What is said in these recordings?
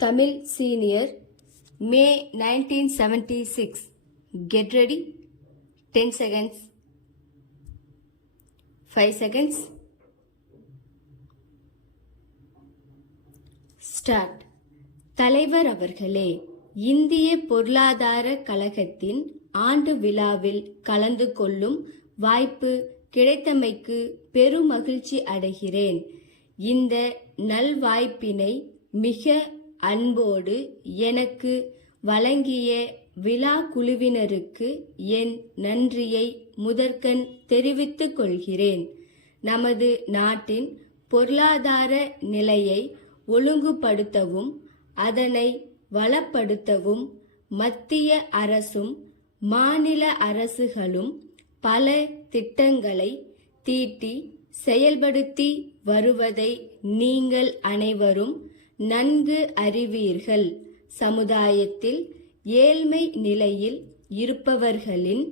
Tamil Senior, May 1976. Get ready. 10 seconds. 5 seconds. Start. தலைவர் அவர்களே, இந்திய பொருளாதார கழகத்தின் ஆண்டு விழாவில் கலந்து கொள்ளும் வாய்ப்பு கிடைத்தமைக்கு பெருமகிழ்ச்சி அடைகிறேன். இந்த நல்வாய்ப்பினை மிக அன்போடு எனக்கு வழங்கிய விழா குழுவினருக்கு என் நன்றியை முதற்கண் தெரிவித்துக் கொள்கிறேன். நமது நாட்டின் பொருளாதார நிலையை ஒழுங்குபடுத்தவும் அதனை வளப்படுத்தவும் மத்திய அரசும் மாநில அரசுகளும் பல திட்டங்களை தீட்டி செயல்படுத்தி வருவதை நீங்கள் அனைவரும் நன்கு அறிவீர்கள். சமுதாயத்தில் ஏழ்மை நிலையில் இருப்பவர்களின்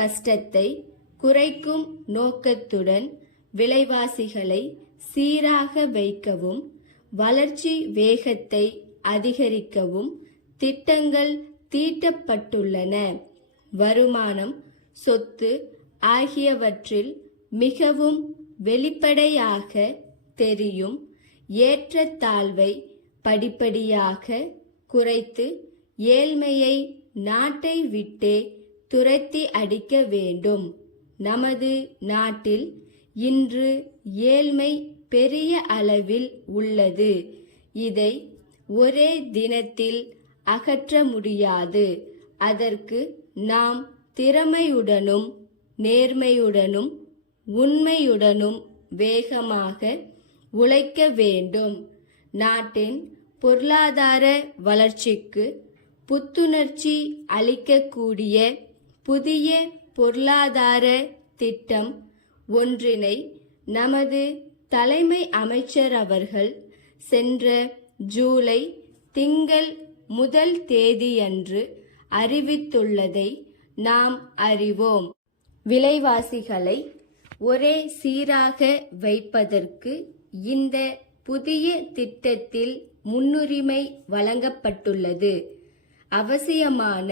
கஷ்டத்தை குறைக்கும் நோக்கத்துடன் விலைவாசிகளை சீராக வைக்கவும் வளர்ச்சி வேகத்தை அதிகரிக்கவும் திட்டங்கள் தீட்டப்பட்டுள்ளன. வருமானம், சொத்து ஆகியவற்றில் மிகவும் வெளிப்படையாக தெரியும் ஏற்றத்தாழ்வை படிப்படியாக குறைத்து ஏழ்மையை நாட்டை விட்டே துரத்தி அடிக்க வேண்டும். நமது நாட்டில் இன்று ஏழ்மை பெரிய அளவில் உள்ளது. இதை ஒரே தினத்தில் அகற்ற முடியாது. அதற்கு நாம் திறமையுடனும் நேர்மையுடனும் உண்மையுடனும் வேகமாக உழைக்க வேண்டும். நாட்டின் பொருளாதார வளர்ச்சிக்கு புத்துணர்ச்சி அளிக்கக்கூடிய புதிய பொருளாதார திட்டம் ஒன்றினை நமது தலைமை அமைச்சர் அவர்கள் சென்ற ஜூலை திங்கள் 1 தேதியன்று அறிவித்துள்ளதை நாம் அறிவோம். விலைவாசிகளை ஒரே சீராக வைப்பதற்கு இந்த புதிய திட்டத்தில் முன்னுரிமை வழங்கப்பட்டுள்ளது. அவசியமான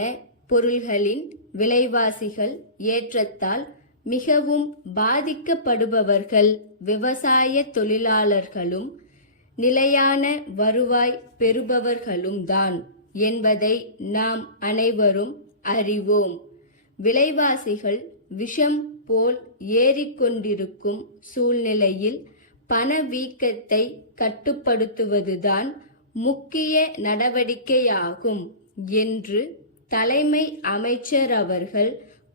பொருள்களின் விலைவாசிகள் ஏற்றத்தால் மிகவும் பாதிக்கப்படுபவர்கள் விவசாய தொழிலாளர்களும் நிலையான வருவாய் பெறுபவர்களும் தான் என்பதை நாம் அனைவரும் அறிவோம். விலைவாசிகள் விஷம் போல் ஏறிக்கொண்டிருக்கும் சூழ்நிலையில் பணவீக்கத்தை கட்டுப்படுத்துவதுதான் முக்கிய நடவடிக்கையாகும் என்று தலைமை அமைச்சர் அவர்கள்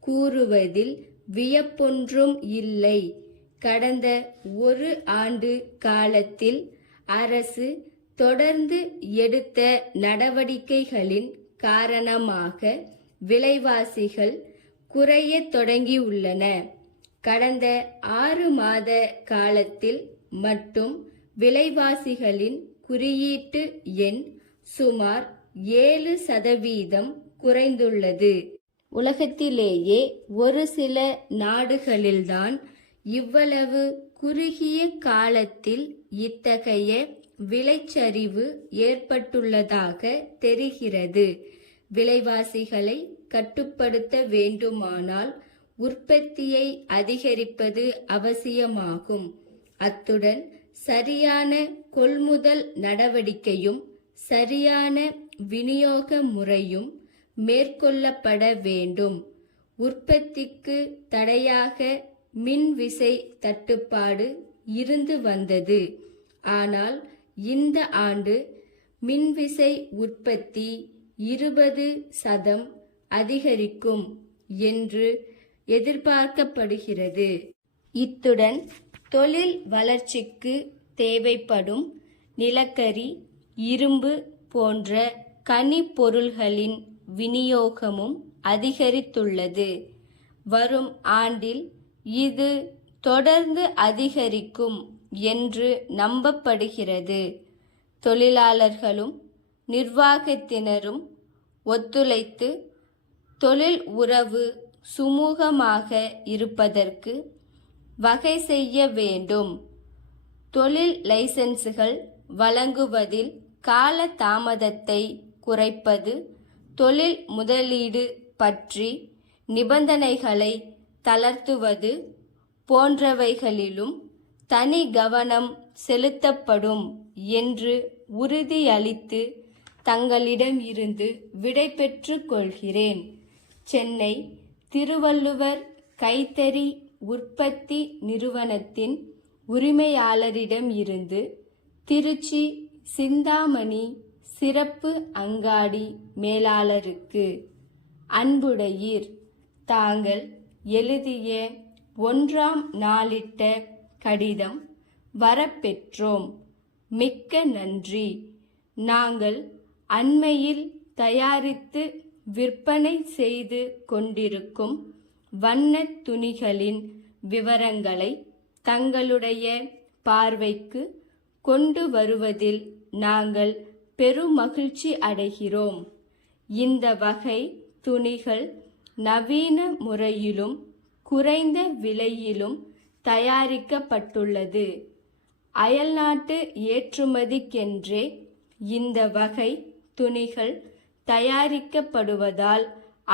கூறுவதில் வியப்பொன்றும் இல்லை. கடந்த 1 ஆண்டு காலத்தில் அரசு தொடர்ந்து எடுத்த நடவடிக்கைகளின் காரணமாக விலைவாசிகள் குறைய தொடங்கியுள்ளன. கடந்த 6 மாத காலத்தில் மட்டும் விலைவாசிகளின் குறியீட்டு எண் சுமார் 7% குறைந்துள்ளது. உலகத்திலேயே ஒரு சில நாடுகளில்தான் இவ்வளவு குறுகிய காலத்தில் இத்தகைய விலைச்சரிவு ஏற்பட்டுள்ளதாக தெரிகிறது. விலைவாசிகளை கட்டுப்படுத்த வேண்டுமானால் உற்பத்தியை அதிகரிப்பது அவசியமாகும். அத்துடன் சரியான கொள்முதல் நடவடிக்கையும் சரியான விநியோக முறையும் மேற்கொள்ளப்பட வேண்டும். உற்பத்திக்கு தடையாக மின்விசை தட்டுப்பாடு இருந்து வந்தது. ஆனால் இந்த ஆண்டு மின்விசை உற்பத்தி 20% அதிகரிக்கும் என்று எதிர்பார்க்கப்படுகிறது. இத்துடன் தொழில் வளர்ச்சிக்கு தேவைப்படும் நிலக்கரி, இரும்பு போன்ற கனிப்பொருள்களின் விநியோகமும் அதிகரித்துள்ளது. வரும் ஆண்டில் இது தொடர்ந்து அதிகரிக்கும் என்று நம்பப்படுகிறது. தொழிலாளர்களும் நிர்வாகத்தினரும் ஒத்துழைத்து தொழில் உறவு சுமூகமாக இருப்பதற்கு வகை செய்ய வேண்டும். தொழில் லைசன்ஸ்கள் வழங்குவதில் கால தாமதத்தை குறைப்பது, தொழில் முதலீடு பற்றி நிபந்தனைகளை தளர்த்துவது போன்றவைகளிலும் தனி கவனம் செலுத்தப்படும் என்று உறுதியளித்து தங்களிடம் இருந்து விடை பெற்றுக் கொள்கிறேன். சென்னை திருவள்ளுவர் கைத்தறி உற்பத்தி நிறுவனத்தின் உரிமையாளரிடம் இருந்து திருச்சி சிந்தாமணி சிறப்பு அங்காடி மேலாளருக்கு. அன்புடையீர், தாங்கள் எழுதிய 1ஆம் நாளிட்ட கடிதம் வரப்பெற்றோம். மிக்க நன்றி. நாங்கள் அண்மையில் தயாரித்து விற்பனை செய்து கொண்டிருக்கும் வண்ணத் துணிகளின் விவரங்களை தங்களுடைய பார்வைக்கு கொண்டு வருவதில் நாங்கள் பெருமகிழ்ச்சி அடைகிறோம். இந்த வகை துணிகள் நவீன முறையிலும் குறைந்த விலையிலும் தயாரிக்கப்பட்டுள்ளது. அயல்நாட்டு ஏற்றுமதிக்கென்றே இந்த வகை துணிகள் தயாரிக்கப்படுவதால்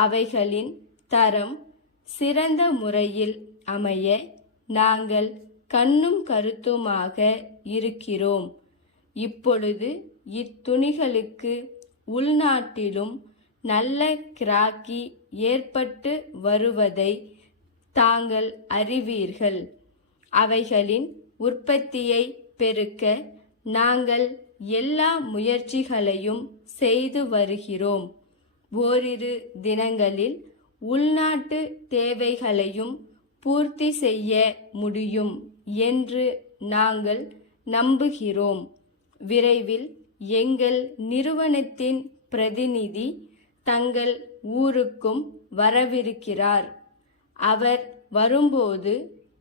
அவைகளின் தரம் சிறந்த முறையில் அமைய நாங்கள் கண்ணும் கருத்துமாக இருக்கிறோம். இப்பொழுது இத்துணிகளுக்கு உள்நாட்டிலும் நல்ல கிராக்கி ஏற்பட்டு வருவதை தாங்கள் அறிவீர்கள். அவைகளின் உற்பத்தியை பெருக்க நாங்கள் எல்லா முயற்சிகளையும் செய்து வருகிறோம். ஓரிரு தினங்களில் உள்நாட்டு தேவைகளையும் பூர்த்தி செய்ய முடியும் என்று நாங்கள் நம்புகிறோம். விரைவில் எங்கள் நிறுவனத்தின் பிரதிநிதி தங்கள் ஊருக்கும் வரவிருக்கிறார். அவர் வரும்போது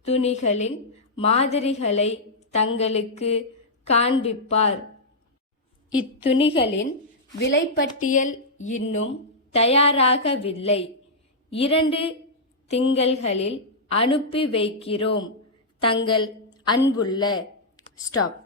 துணிகளின் மாதிரிகளை தங்களுக்கு காண்பிப்பார். இத்துணிகளின் விலைப்பட்டியல் இன்னும் தயாராகவில்லை. 2 திங்கள்களில் அனுப்பி வைக்கிறோம். தங்கள் அன்புள்ள ஸ்டாப்.